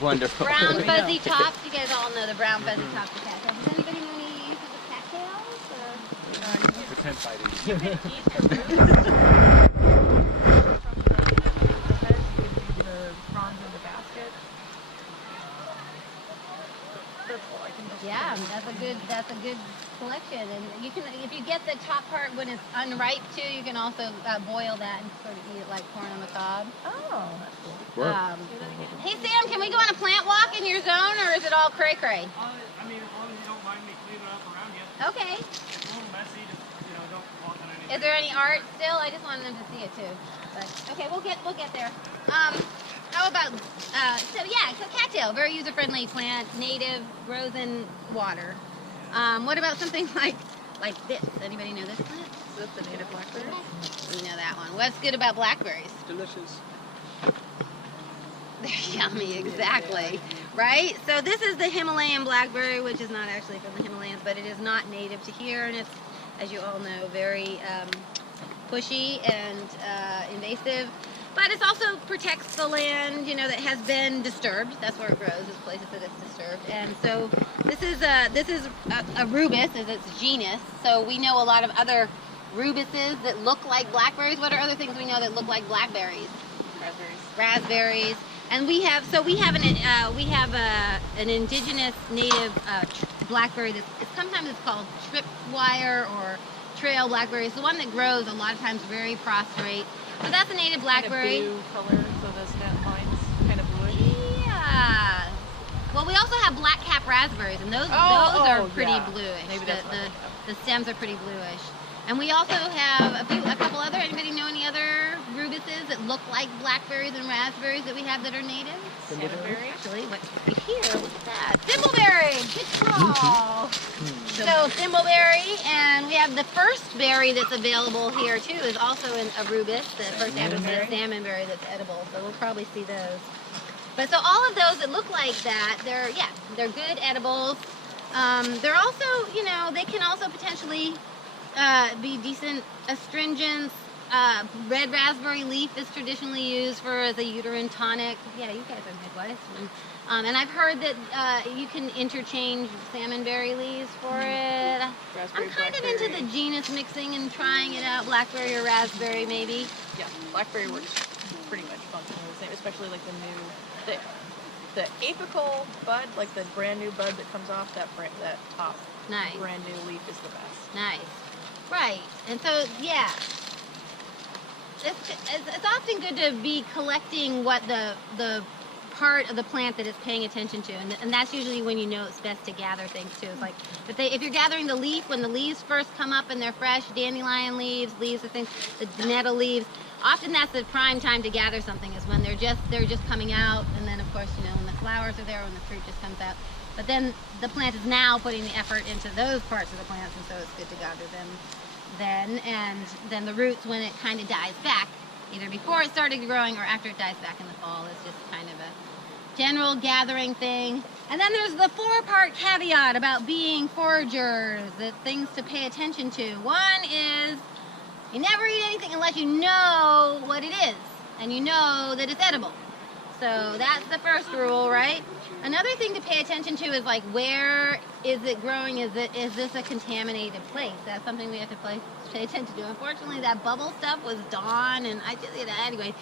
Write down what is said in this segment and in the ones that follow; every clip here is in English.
Wonderful. Brown fuzzy tops. You guys all know the brown fuzzy tops of cattails. Does anybody know any uses of cattails? For tent fighting. You can eat the roots from the heads with the fronds in the basket. That's all I can just Yeah, that's a good collection. And you can, if you get the top part when it's unripe too, you can also boil that and sort of eat it like corn on the cob. Oh, that's cool. Hey Sam, can we go on a plant walk in your zone, or is it all cray cray? I mean, as long as you don't mind me cleaning up around you. Okay. It's a little messy, just, don't walk on anything. Is there any art still? I just wanted them to see it too. But okay, we'll get there. How about so cattail, very user-friendly plant, native, grows in water. What about something like this? Does anybody know this plant? Is this the native blackberry? We know that one. What's good about blackberries? Delicious. They're yummy, exactly. Right? So this is the Himalayan blackberry, which is not actually from the Himalayas, but it is not native to here, and it's, as you all know, very pushy and invasive. But it also protects the land, that has been disturbed. That's where it grows, is places that it's disturbed. And so this is a rubus, as its genus. So we know a lot of other rubuses that look like blackberries. What are other things we know that look like blackberries? Raspberries. And we have an indigenous native blackberry that's sometimes it's called tripwire or trail blackberry. It's the one that grows a lot of times very prostrate. But that's a native blackberry. Kind of blue color, so the stem line's kind of bluish. Yeah. Well, we also have black cap raspberries, and those are pretty bluish. Maybe that's the stems are pretty bluish. And we also have a couple other. Anybody know any other rubuses that look like blackberries and raspberries that we have that are native? Salmon berry. Actually, what here? Look at that. Thimbleberry. Good call. So thimbleberry, and we have the first berry that's available here too is also a rubus. The first salmon berry that's edible. So we'll probably see those. But so all of those that look like that, they're good edibles. They're also, they can also potentially be decent astringents. Red raspberry leaf is traditionally used as a uterine tonic. Yeah, you guys are midwives. And I've heard that you can interchange salmon berry leaves for it. I'm kind of into the genus mixing and trying it out. Blackberry or raspberry, maybe. Yeah, blackberry works pretty much functionally the same, especially like the apical bud, like the brand new bud that comes off that top brand new leaf is the best. Nice. Right. And so, yeah. It's often good to be collecting what the part of the plant that it's paying attention to, and that's usually when you know it's best to gather things too. It's like if you're gathering the leaf when the leaves first come up and they're fresh, dandelion leaves of things, the nettle leaves. Often that's the prime time to gather something is when they're just coming out, and then of course when the flowers are there, when the fruit just comes out. But then the plant is now putting the effort into those parts of the plants, and so it's good to gather them then. And then the roots, when it kind of dies back, either before it started growing or after it dies back in the fall, is just kind of a general gathering thing. And then there's the 4-part caveat about being foragers, the things to pay attention to. One is you never eat anything unless you know what it is, and you know that it's edible. So that's the first rule, right? Another thing to pay attention to is like, where is it growing? Is this a contaminated place? That's something we have to pay attention to. Unfortunately, that bubble stuff was gone, and I just, anyway,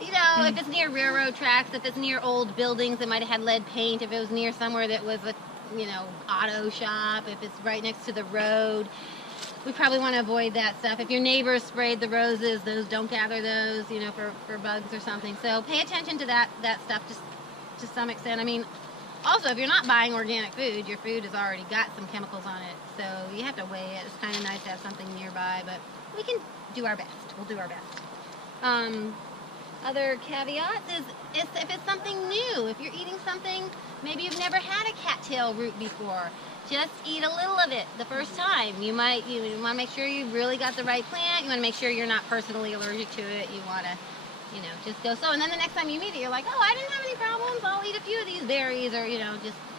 if it's near railroad tracks, if it's near old buildings that might have had lead paint, if it was near somewhere that was a, auto shop, if it's right next to the road, we probably want to avoid that stuff. If your neighbors sprayed the roses, don't gather those, for bugs or something. So pay attention to that stuff just to some extent. I mean, also, if you're not buying organic food, your food has already got some chemicals on it. So you have to weigh it. It's kind of nice to have something nearby, but we can do our best. We'll do our best. Other caveats is if it's something new. If you're eating something, maybe you've never had a cattail root before. Just eat a little of it the first time. You want to make sure you've really got the right plant. You want to make sure you're not personally allergic to it. You want to, just go slow. And then the next time you meet it, you're like, oh, I didn't have any problems. I'll eat a few of these berries, or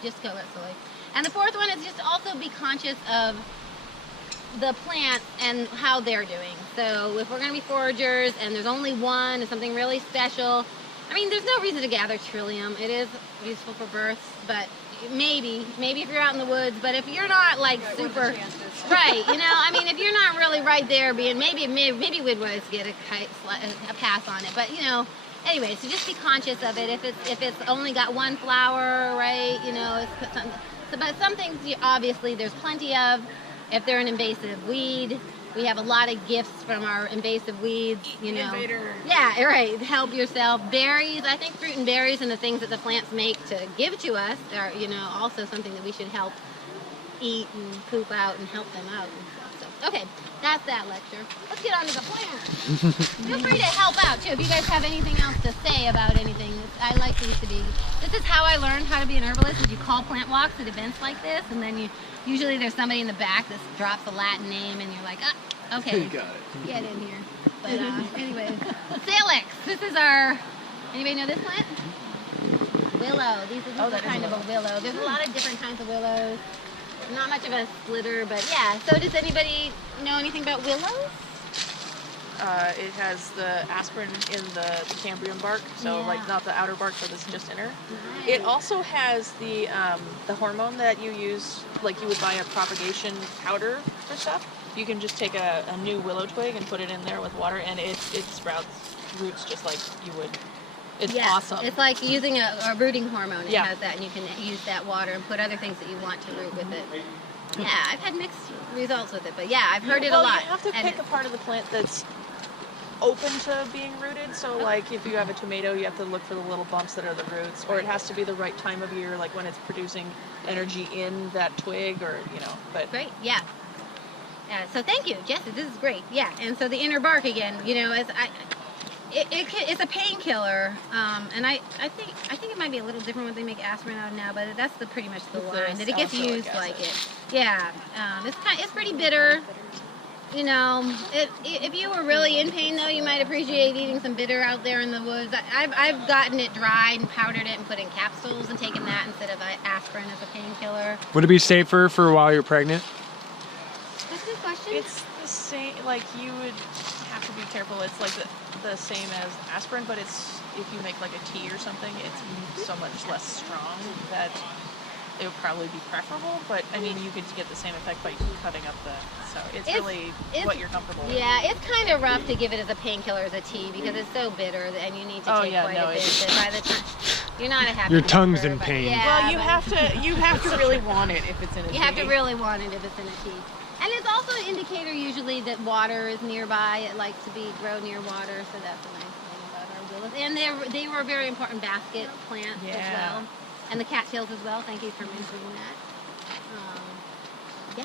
just go it slowly. And the fourth one is just also be conscious of the plants and how they're doing. So if we're going to be foragers and there's only one, and something really special, I mean, there's no reason to gather trillium. It is useful for births, but maybe if you're out in the woods. But if you're not like super, right? You know, I mean, if you're not really right there, being maybe widwoods get a pass on it. But you know, anyway, so just be conscious of it. If it's only got one flower, right? You know, it's something. So, but some things obviously there's plenty of. If they're an invasive weed, we have a lot of gifts from our invasive weeds, you know. Invader. Yeah, right. Help yourself. Berries, I think fruit and berries and the things that the plants make to give to us are, you know, also something that we should help eat and poop out and help them out and stuff. So, okay, that's that lecture. Let's get on to the plants. Feel free to help out too if you guys have anything else to say about anything. I like these to be. This is how I learned how to be an herbalist. Is you call plant walks at events like this, and then usually there's somebody in the back that drops a Latin name, and you're like, ah, okay, You got it. get in here. But anyways, Salix. This is our. Anybody know this plant? Willow. This is a kind of a willow. There's a lot of different kinds of willows. Not much of a splitter, but yeah. So does anybody know anything about willows? It has the aspirin in the Cambrian bark, so Yeah. like not the outer bark, so this is just inner. Nice. It also has the hormone that you use, like you would buy a propagation powder for stuff. You can just take a new willow twig and put it in there with water, and it sprouts roots just like you would. It's awesome. It's like using a rooting hormone. It Yeah. has that, and you can use that water and put other things that you want to root with it. Yeah, I've had mixed results with it, but yeah, I've heard it a lot. You have to pick a part of the plant that's open to being rooted. So like if you have a tomato, you have to look for the little bumps that are the roots, or it has to be the right time of year, like when it's producing energy in that twig, or you know. But Great, yeah. So thank you, Jesse. This is great. Yeah, and so the inner bark again, you know, it's a painkiller, and I think it might be a little different what they make aspirin out of now, but that's pretty much the line that it gets used like it. Yeah, it's pretty bitter. You know, if you were really in pain though, you might appreciate eating some bitter out there in the woods. I've gotten it dried and powdered it and put in capsules and taken that instead of aspirin as a painkiller. Would it be safer for while you're pregnant? That's a good question. it's the same. Like you would have to be careful. It's like the same as aspirin, but it's if you make like a tea or something, it's so much less strong that it would probably be preferable. But I mean, you could get the same effect by cutting up so it's really what you're comfortable with. Yeah, it's kind of rough to give it as a painkiller as a tea because it's so bitter and you need to take quite a bit. By the time you're not a happy. Your tongue's camper, in but pain. Yeah, Well, you have to really want it if it's in a tea. you have to really want it if it's in a tea. And it's also an indicator usually that water is nearby. It likes to grow near water, so that's a nice thing about our willows. And they were a very important basket plant as well. And the cattails as well. Thank you for mentioning that. Yeah.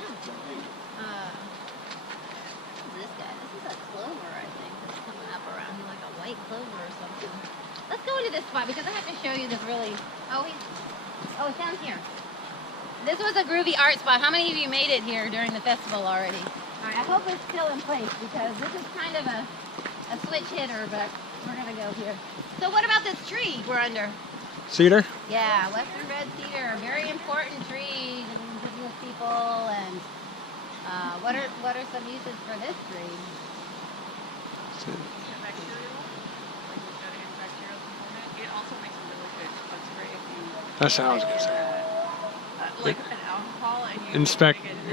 This guy. This is a clover, I think, that's coming up around here, like a white clover or something. Let's go into this spot because I have to show you this really. Oh, it's down here. This was a groovy art spot. How many of you made it here during the festival already? All right, I hope it's still in place because this is kind of a switch hitter, but we're gonna go here. So what about this tree we're under? Cedar? Yeah, Western red cedar, a very important tree to indigenous people. And what are some uses for this tree? It also makes a really good bug spray if you That's what I was gonna say. like an alcohol and you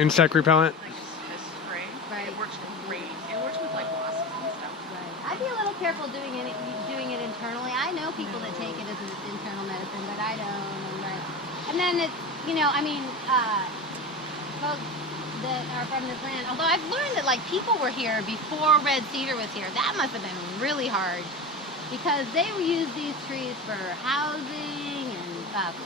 Insect repellent? like a spray. Right. It works great. It works with like wasps and stuff. I'd be a little careful doing it internally. I know people that take it as an internal medicine, but I don't. Right? And then it's, you know, I mean, folks that are from this land, although I've learned that like people were here before red cedar was here. That must have been really hard because they used these trees for housing and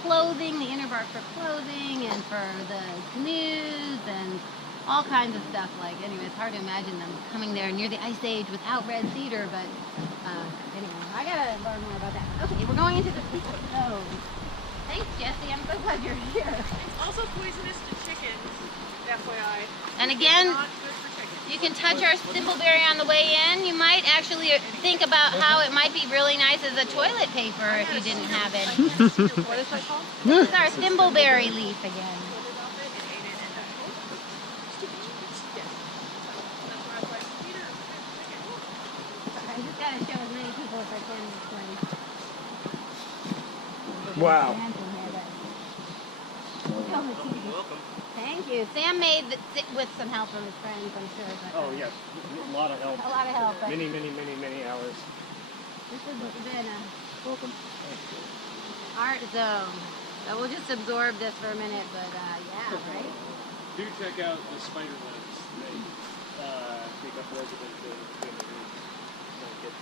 clothing, the inner bark for clothing and for the canoes and all kinds of stuff. Like, anyway, it's hard to imagine them coming there near the Ice Age without red cedar, but anyway, I gotta learn more about that. Okay, we're going into the secret nose. Thanks, Jesse. I'm so glad you're here. It's also poisonous to chickens, FYI. And again, Not good for chickens. you can touch our thimbleberry on the way in. You might actually think about how it might be really nice as a toilet paper if you didn't have it. What is that called? This is our thimbleberry leaf again. I just gotta show as many people as I can this way. Wow. Welcome. Thank you. Sam made with some help from his friends, I'm sure. But, Oh, yes. A lot of help. A lot of help. But Many hours. this has been a Welcome. art zone. So we'll just absorb this for a minute, but yeah, right? Do check out the spider webs. They take up residence in the roots. Like it's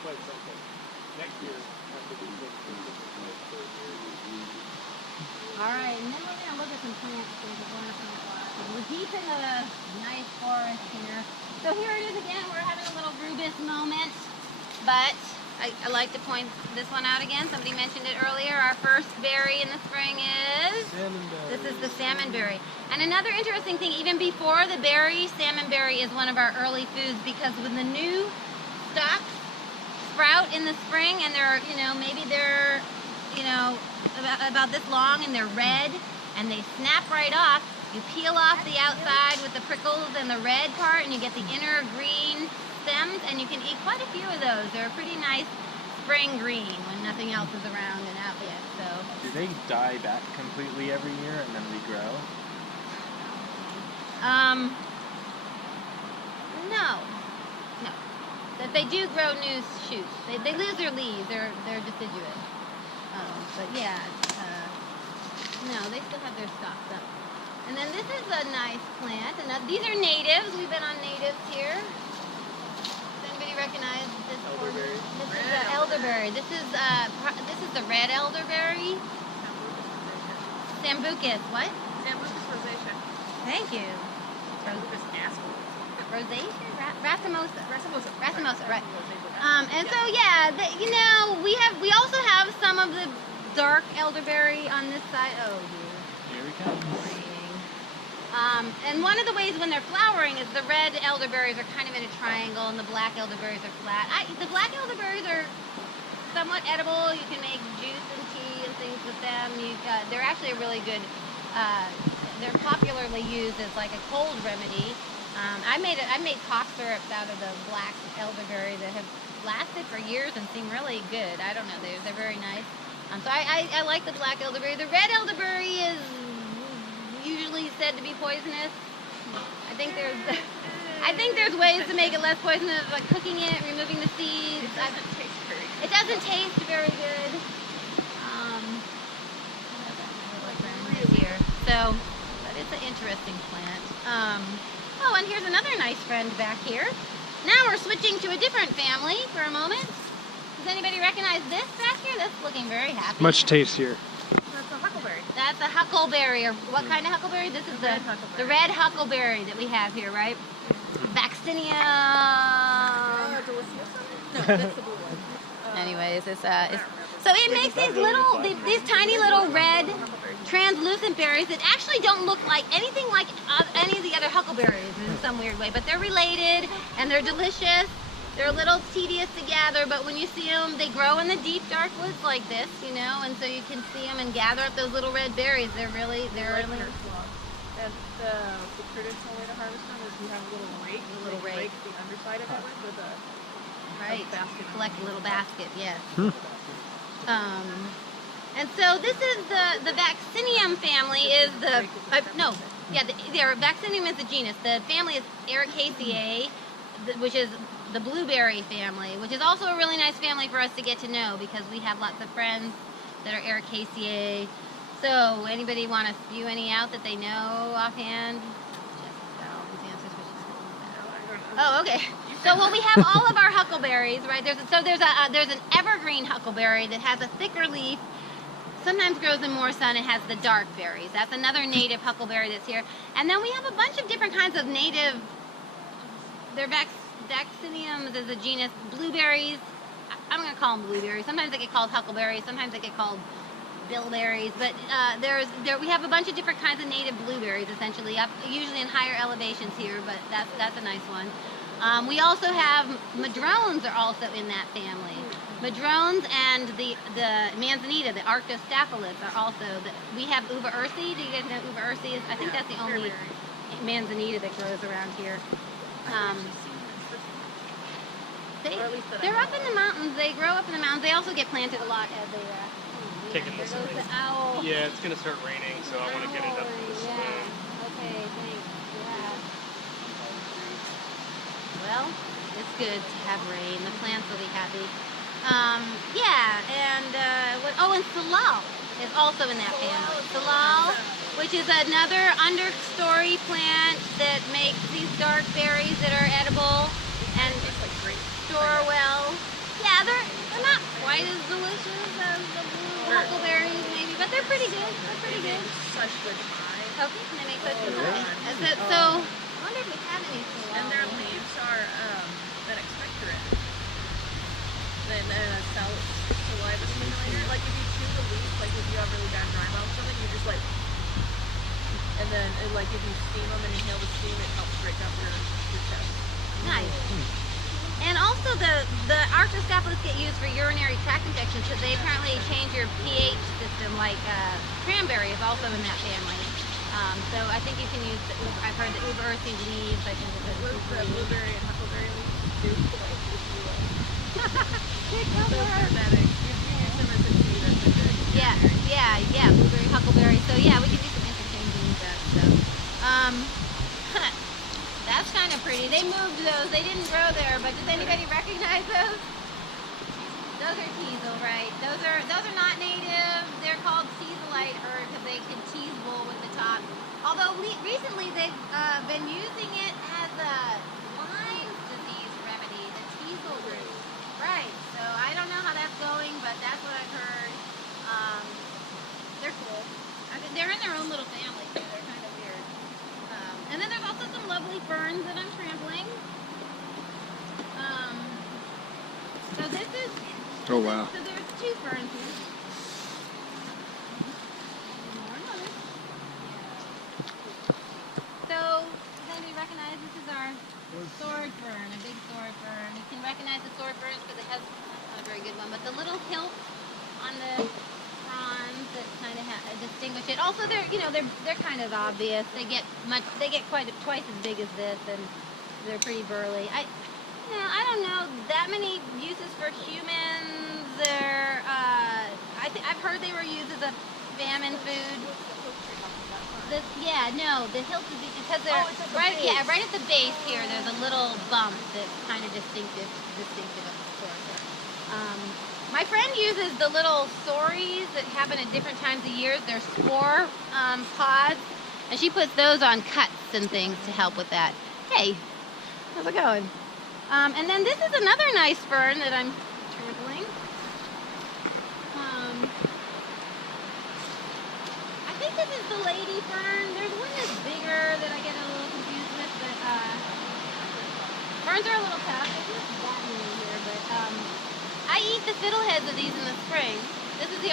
quite something. Next year, after we get to the All right, and then we're going to look at some plants. We're deep in a nice forest here. So here it is again. We're having a little rubus moment, but I like to point this one out again. Somebody mentioned it earlier. Our first berry in the spring is? Salmon berry. This is the salmon berry. And another interesting thing, even before the berry, salmon berry is one of our early foods because when the new stalks sprout in the spring and they're, maybe they're, about this long and they're red and they snap right off, you peel off the outside with the prickles and the red part and you get the inner green stems, and you can eat quite a few of those. They're a pretty nice spring green when nothing else is around and out yet. So. Do they die back completely every year and then regrow? No. That they do grow new shoots. They lose their leaves. They're deciduous. But yeah, no, they still have their stalks up. And then this is a nice plant. And these are natives. We've been on natives here. Recognize this Elderberry. This is the elderberry. This is the red elderberry. Sambucus. What? Sambucus rosacea. Thank you. Sambucus asshole. Rosacea? Racemosa. Racemosa. Right. And so yeah, we also have some of the dark elderberry on this side. Oh dear. Here we come. And one of the ways when they're flowering is the red elderberries are kind of in a triangle and the black elderberries are flat. The black elderberries are somewhat edible. You can make juice and tea and things with them. They're actually a really good, they're popularly used as like a cold remedy. I made cough syrups out of the black elderberry that have lasted for years and seem really good. I don't know, they're very nice. So I like the black elderberry. The red elderberry is usually said to be poisonous. I think there's ways to make it less poisonous, like cooking it, removing the seeds. It doesn't taste very good. Here. So, but it's an interesting plant. Oh, and here's another nice friend back here. Now we're switching to a different family for a moment. Does anybody recognize this back here? That's looking very happy. Much tastier. That's a huckleberry. That's a huckleberry, or what kind of huckleberry? This is the red huckleberry that we have here, right? Vaccinia. No, that's the blue one. Anyways, so it makes these tiny little red translucent berries that actually don't look like anything like any of the other huckleberries in some weird way, but they're related and they're delicious. They're a little tedious to gather, but when you see them, they grow in the deep, dark woods like this, and so you can see them and gather up those little red berries. They're really. And the traditional way to harvest them is you have a little rake. Rake the underside of it with a basket. Collect a little basket, yes. And so this is the Vaccinium family is Vaccinium is the genus. The family is Ericaceae, which is the blueberry family, which is also a really nice family for us to get to know because we have lots of friends that are Ericaceae. So anybody want to spew any out that they know offhand? Oh, okay. So we have all of our huckleberries, right? There's an evergreen huckleberry that has a thicker leaf. Sometimes grows in more sun. It has the dark berries. That's another native huckleberry that's here. And then we have a bunch of different kinds of native. They're Vacciniums is a genus. Blueberries. I'm going to call them blueberries. Sometimes they get called huckleberries. Sometimes they get called bilberries. But we have a bunch of different kinds of native blueberries, essentially, up usually in higher elevations here. But that's a nice one. We also have madrones are also in that family. Madrones and the Manzanita, the Arctostaphylos, are also. We have Uva ursi. Do you guys know Uva ursi is? I think that's the only Manzanita that grows around here. They're up in the mountains. They grow up in the mountains. They also get planted a lot as Taking There this goes away. the owl. Yeah, it's gonna start raining, so I want to get it up to the Yeah. spoon. Okay, thanks. Yeah. Well, it's good to have rain. The plants will be happy. Yeah, and what? Oh, and salal is also in that family. Salal, which is another understory plant that makes these dark berries that are edible and store well. Yeah, they're not quite as delicious as the blue huckleberries, maybe, but they're pretty good. They're pretty good. Such good pie. Okay, they make such good pie. So, I wonder if we have any salal. And their leaves are an expectorant. Then saliva stimulator. Like if you chew the leaf, like if you have really bad dry mouth or something, you just like, and then like if you steam them and inhale the steam, it helps break up your chest. Nice. And also the arthroscopics get used for urinary tract infections because they apparently change your pH system, like cranberry is also in that family. So I think you can use, I've heard the uber earthy leaves, I think it's The blueberry and huckleberry leaves too. Like if you Blueberry. synthetic, you can use them as a tea. That's a good. Yeah, blueberry, huckleberry. So yeah, we can do some interchanging of that stuff. That's kind of pretty. They moved those. They didn't grow there, but does anybody recognize those? Those are teasel, right? Those are not native. They're called teaselite herb because they can tease wool with the top. Although recently they've been using it as a Lyme disease remedy, the teasel root. Right. So I don't know how that's going, but that's what I've heard. They're cool. I mean, they're in their own little family too. They're kind of weird. And then there's also some lovely ferns that I'm trampling. So this is. Oh, wow. So there's two ferns here. So, does anybody recognize this is our sword fern, a big sword fern. You can recognize the sword ferns because it has not a very good one, but the little hilt on the fronds that kind of distinguish it. Also, they're kind of obvious. They get twice as big as this, and they're pretty burly. I don't know that many uses for humans. I've heard they were used as a famine food. The hilt is because they're right at the base here. There's a little bump that's kind of distinctive of the sword. My friend uses the little stories that happen at different times of year. They're spore pods, and she puts those on cuts and things to help with that. Hey, how's it going? And then this is another nice fern that I'm trampling. I think this is the lady fern. There's one that's bigger that I get a little confused with, but ferns are a little tough. I think it's that in here, but I eat the fiddleheads of these in the spring. This is the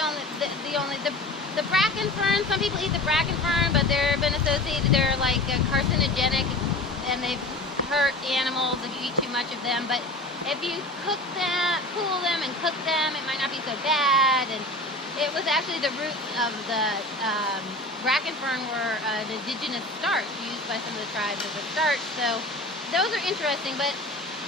bracken fern. Some people eat the bracken fern, but they've been associated. They're like carcinogenic, and they've hurt animals if you eat too much of them. But if you cook them, cool them, and cook them, it might not be so bad. And it was actually the roots of the bracken fern were an indigenous starch used by some of the tribes as a starch. So those are interesting, but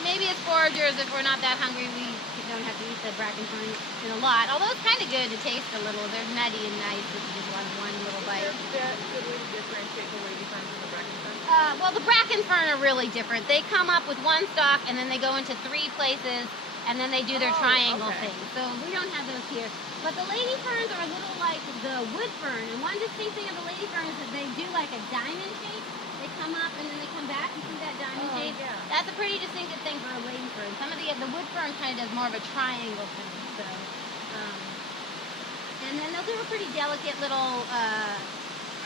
maybe as foragers, if we're not that hungry, we don't have to eat the bracken fern in a lot. Although it's kind of good to taste a little. They're nutty and nice if you just want one little bite. Is that a good way to differentiate the lady fern from the bracken fern? Well, the bracken fern are really different. They come up with one stalk, and then they go into 3 places, and then they do their triangle thing. So we don't have those here. But the lady ferns are a little like the wood fern, and one distinct thing of the lady ferns is they do like a diamond shape. They come up and then they come back. You see that diamond shape? Yeah. That's a pretty distinctive thing for a lady fern. Some of the wood fern kind of does more of a triangle thing. So, and then they'll do a pretty delicate little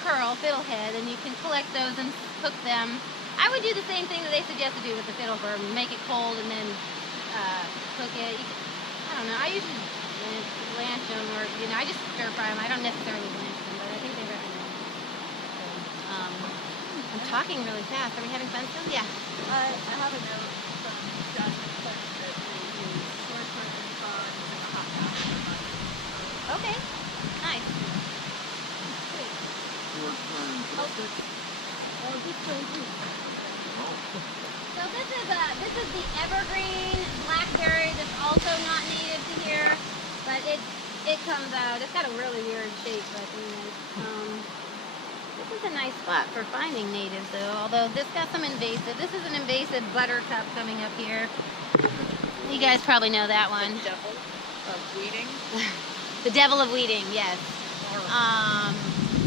curl, fiddlehead, and you can collect those and cook them. I would do the same thing that they suggest to do with the fiddle fern. Make it cold and then cook it. I don't know. I usually blanch them, or I just stir fry them. I don't necessarily blanch them, but I think they recommend it. So, I'm talking really fast. Are we having fun still? Yeah. I have a note from Josh that they use sword fern and fern in a hot bath. Okay. Nice. Sweet. Oh, just crazy. So this is the Evergreen Blackberry that's also not native to here, but it's it comes out. It's got a really weird shape, but anyways. This is a nice spot for finding natives, though. Although this got some invasive. This is an invasive buttercup coming up here. You guys probably know that one. The devil of weeding. The devil of weeding, yes.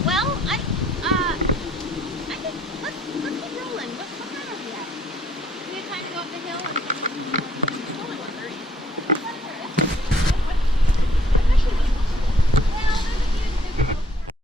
Well,